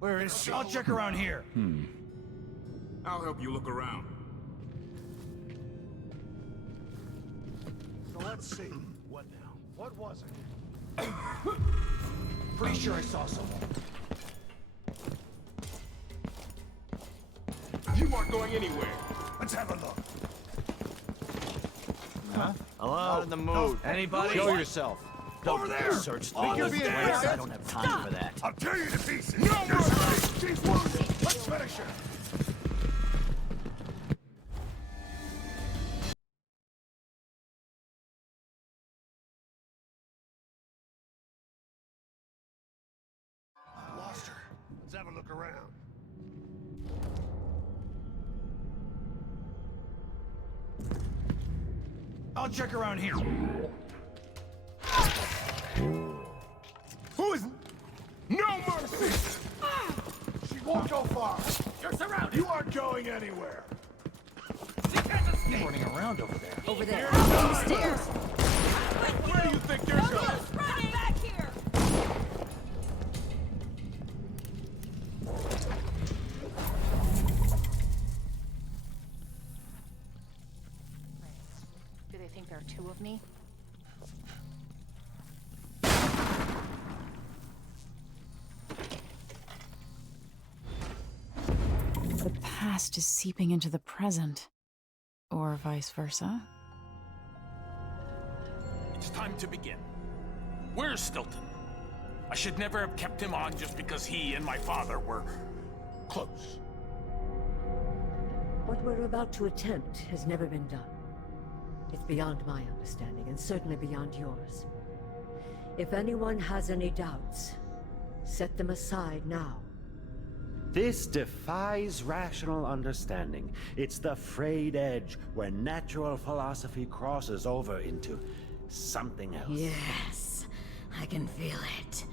Where is she? I'll check around here. I'll help you look around. So let's see. What now? What was it? Pretty sure I saw someone. going anywhere. Let's have a look. Huh? Hello? Not in the mood. Anybody? Show yourself. Over there! Search Think you're being I fair? don't have time for that. I'll tear you to pieces! No mercy! She's wounded! Let's finish her! Lost her. Let's have a look around. I'll check around here. Who is... No mercy! She won't go far. You're surrounded. You aren't going anywhere. She can't escape. Running around over there. Over there. On the stairs. Where do you think you're going? Running back here. Do they think there are two of me? The past is seeping into the present. Or vice versa. It's time to begin. Where's Stilton? I should never have kept him on just because he and my father were close. What we're about to attempt has never been done. It's beyond my understanding, and certainly beyond yours. If anyone has any doubts, set them aside now. This defies rational understanding. It's the frayed edge where natural philosophy crosses over into something else. Yes, I can feel it.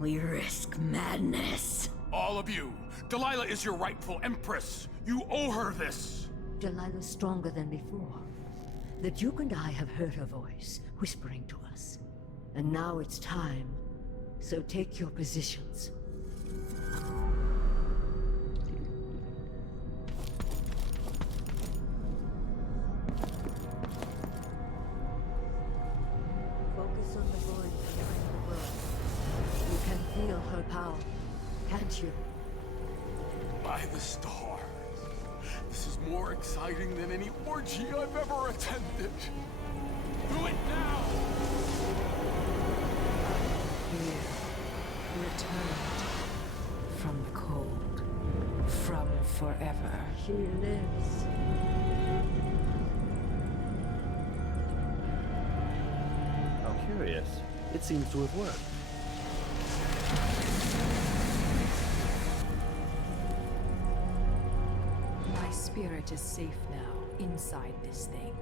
We risk madness. All of you, Delilah is your rightful empress. You owe her this. Delilah's stronger than before. The Duke and I have heard her voice, whispering to us. And now it's time. So take your positions. Focus on the void behind the world. You can feel her power, can't you? By the stars. This is more exciting than any orgy I've ever attended. Do it now! Here, returned from the cold, from forever. She lives. How curious. It seems to have worked. My spirit is safe now, inside this thing.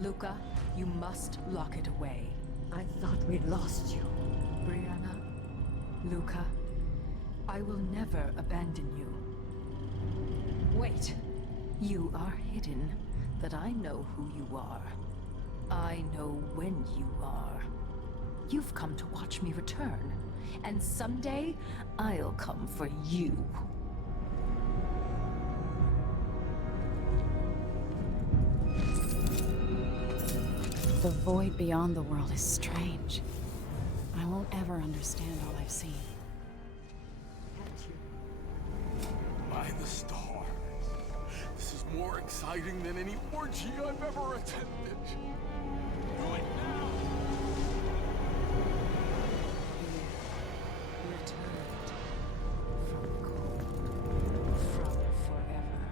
Luca, you must lock it away. I thought we'd lost you. Brianna, Luca, I will never abandon you. Wait, you are hidden, that I know who you are. I know when you are. You've come to watch me return, and someday I'll come for you. The void beyond the world is strange. I won't ever understand all I've seen. By the stars. This is more exciting than any orgy I've ever attended. Do it now! Returned from the cold, from forever.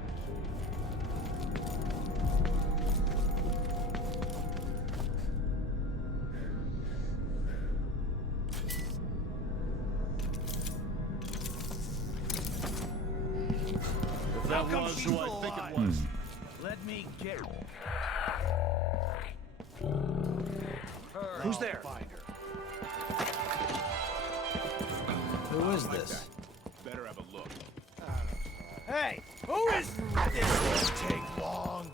If that was who I think it was. Let me get Who's there? Who is this? Better have a look. Hey, who is this? Won't take long.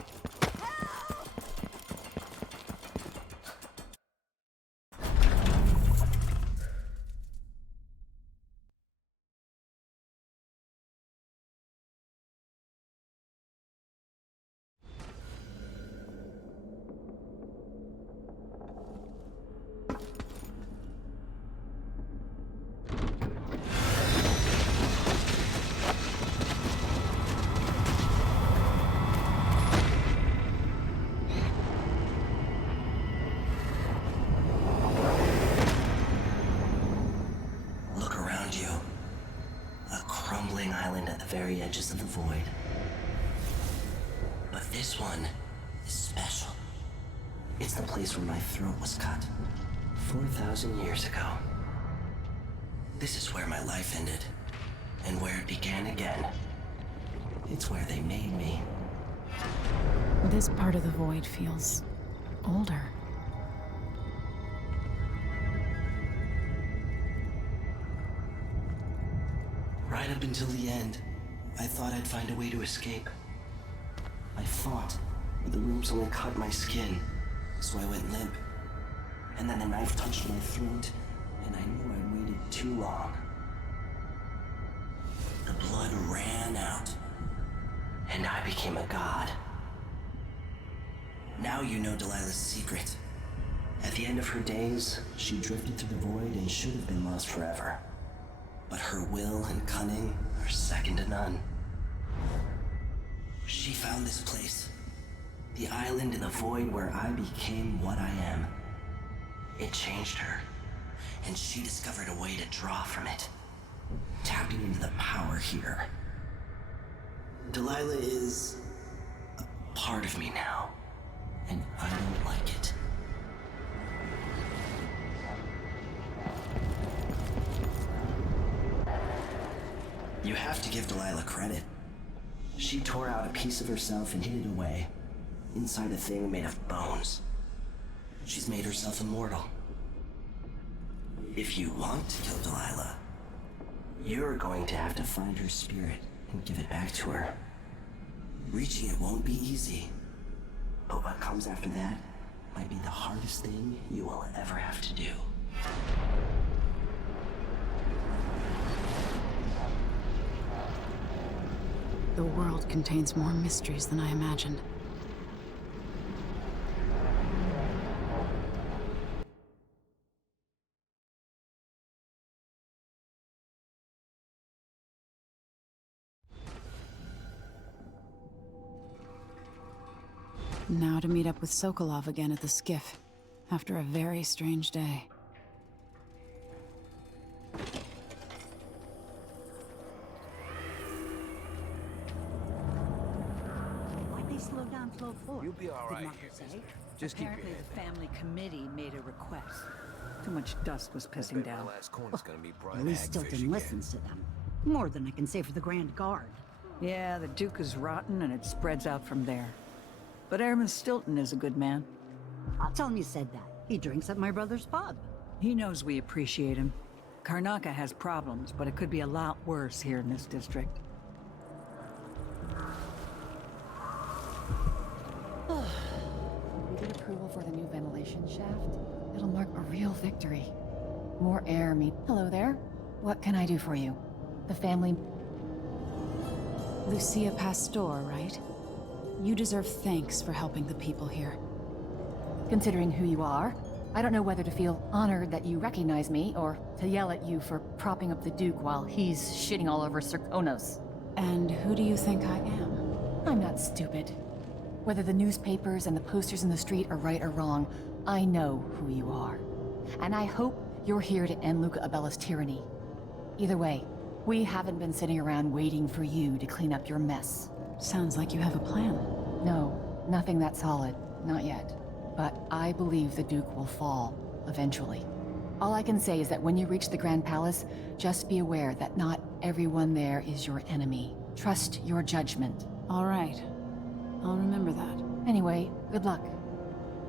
the very edges of the void. But this one is special. It's the place where my throat was cut 4,000 years ago. This is where my life ended, and where it began again. It's where they made me. This part of the void feels older. Right up until the end, I thought I'd find a way to escape. I fought, but the ropes only cut my skin, so I went limp. And then the knife touched my throat, and I knew I'd waited too long. The blood ran out, and I became a god. Now you know Delilah's secret. At the end of her days, she drifted through the void and should have been lost forever. But her will and cunning are second to none. She found this place, the island in the void where I became what I am. It changed her, and she discovered a way to draw from it, tapping into the power here. Delilah is a part of me now, and I don't like it. You have to give Delilah credit. She tore out a piece of herself and hid it away, inside a thing made of bones. She's made herself immortal. If you want to kill Delilah, you're going to have to find her spirit and give it back to her. Reaching it won't be easy, but what comes after that might be the hardest thing you will ever have to do. The world contains more mysteries than I imagined. Now to meet up with Sokolov again at the skiff, after a very strange day. Slow down flow 4. You'll be all right here, sister. Just keep your Apparently head the down. family committee made a request. Too much dust was pissing down. My last corner's gonna be bright At least hagfish Stilton again. listens to them. More than I can say for the Grand Guard. Yeah, the Duke is rotten and it spreads out from there. But Airman Stilton is a good man. I'll tell him you said that. He drinks at my brother's pub. He knows we appreciate him. Karnaca has problems, but it could be a lot worse here in this district. We get approval for the new ventilation shaft. It'll mark a real victory. More air meet. Hello there. What can I do for you? The family. Lucia Pastor, right? You deserve thanks for helping the people here. Considering who you are, I don't know whether to feel honored that you recognize me or to yell at you for propping up the Duke while he's shitting all over Serkonos. And who do you think I am? I'm not stupid. Whether the newspapers and the posters in the street are right or wrong, I know who you are. And I hope you're here to end Luca Abella's tyranny. Either way, we haven't been sitting around waiting for you to clean up your mess. Sounds like you have a plan. No, nothing that solid. Not yet. But I believe the Duke will fall, eventually. All I can say is that when you reach the Grand Palace, just be aware that not everyone there is your enemy. Trust your judgment. All right. I'll remember that. Anyway, good luck.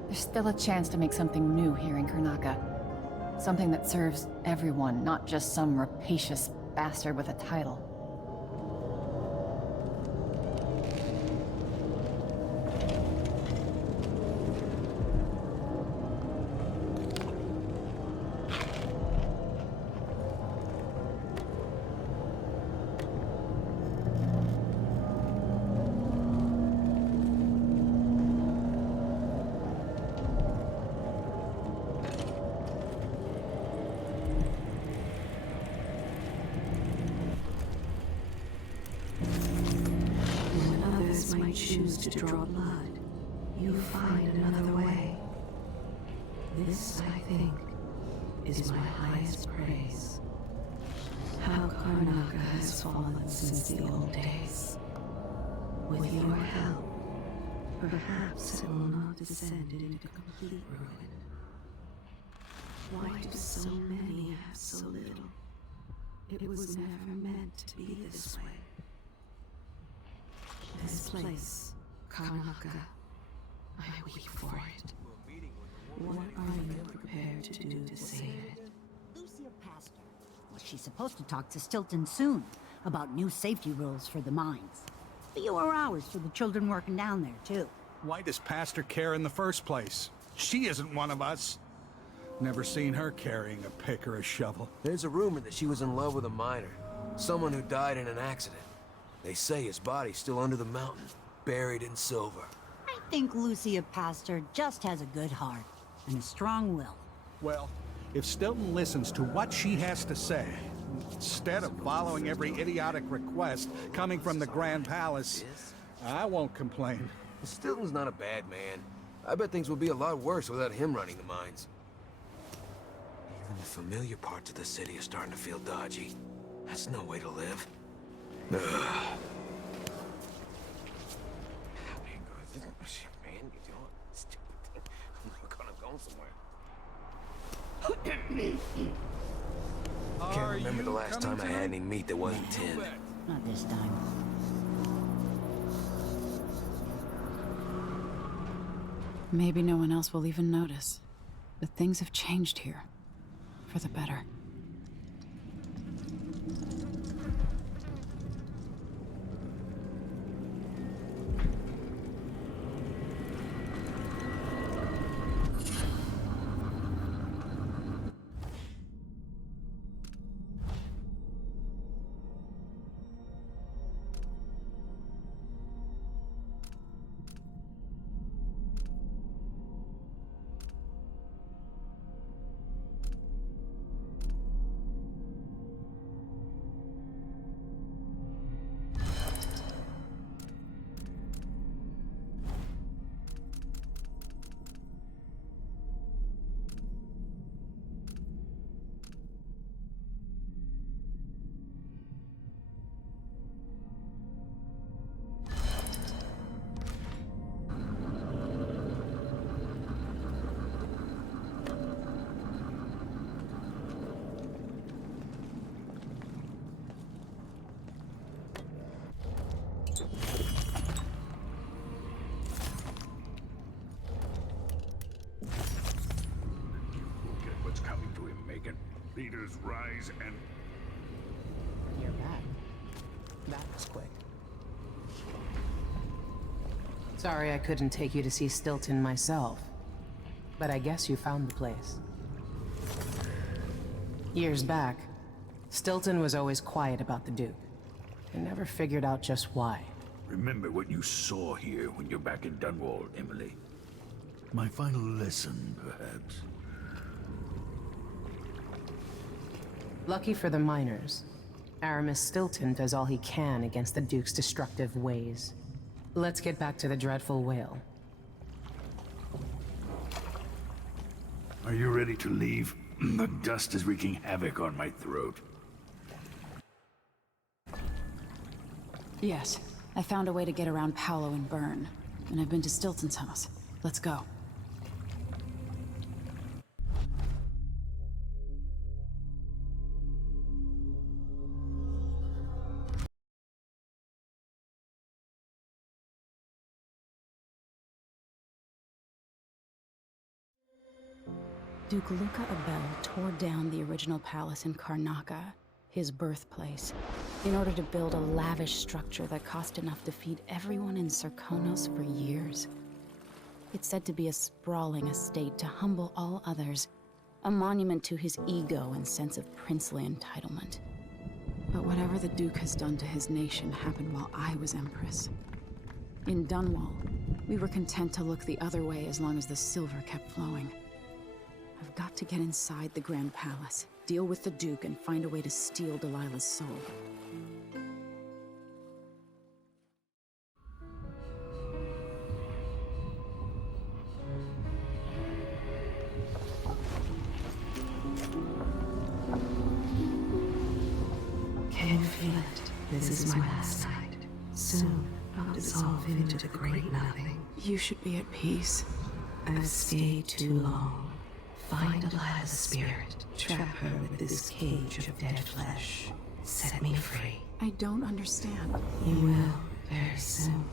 There's still a chance to make something new here in Karnaca. Something that serves everyone, not just some rapacious bastard with a title. Choose to draw blood, you find another way. This, I think, is my highest praise. how Karnaca has fallen since the old days. With your help, perhaps it will not descend into complete ruin. Why do so many have so little? It was never meant to be this way. This place, Karnaca, I weep for it. What are you prepared to do to save it? Lucia passed her. Well, she's supposed to talk to Stilton soon about new safety rules for the mines. Fewer hours for the children working down there, too. Why does Pastor care in the first place? She isn't one of us. Never seen her carrying a pick or a shovel. There's a rumor that she was in love with a miner. Someone who died in an accident. They say his body's still under the mountain, buried in silver. I think Lucia Pastor just has a good heart and a strong will. Well, if Stilton listens to what she has to say, instead of following every idiotic request coming from the Grand Palace, I won't complain. Stilton's not a bad man. I bet things would be a lot worse without him running the mines. Even the familiar parts of the city are starting to feel dodgy. That's no way to live. Ugh. Man, you doing stupid thing. I'm not gonna go somewhere. Can't remember the last time I had any meat that wasn't tinned. Not this time. Maybe no one else will even notice, but things have changed here. For the better. Leaders rise and... You're back. That was quick. Sorry I couldn't take you to see Stilton myself, but I guess you found the place. Years back, Stilton was always quiet about the Duke. I never figured out just why. Remember what you saw here when you're back in Dunwall, Emily. My final lesson, perhaps. Lucky for the miners, Aramis Stilton does all he can against the Duke's destructive ways. Let's get back to the dreadful whale. Are you ready to leave? The dust is wreaking havoc on my throat. Yes, I found a way to get around Paolo and Byrne, and I've been to Stilton's house. Let's go. Duke Luca Abel tore down the original palace in Karnaca, his birthplace, in order to build a lavish structure that cost enough to feed everyone in Serkonos for years. It's said to be a sprawling estate to humble all others, a monument to his ego and sense of princely entitlement. But whatever the Duke has done to his nation happened while I was Empress. In Dunwall, we were content to look the other way as long as the silver kept flowing. I've got to get inside the Grand Palace, deal with the Duke, and find a way to steal Delilah's soul. can feel it. This is my last night. Soon, I'll dissolve into the great nothing. You should be at peace. I've stayed too long. Find Delilah's spirit. Trap her with this cage of dead flesh. Set me free. I don't understand. You will, very soon.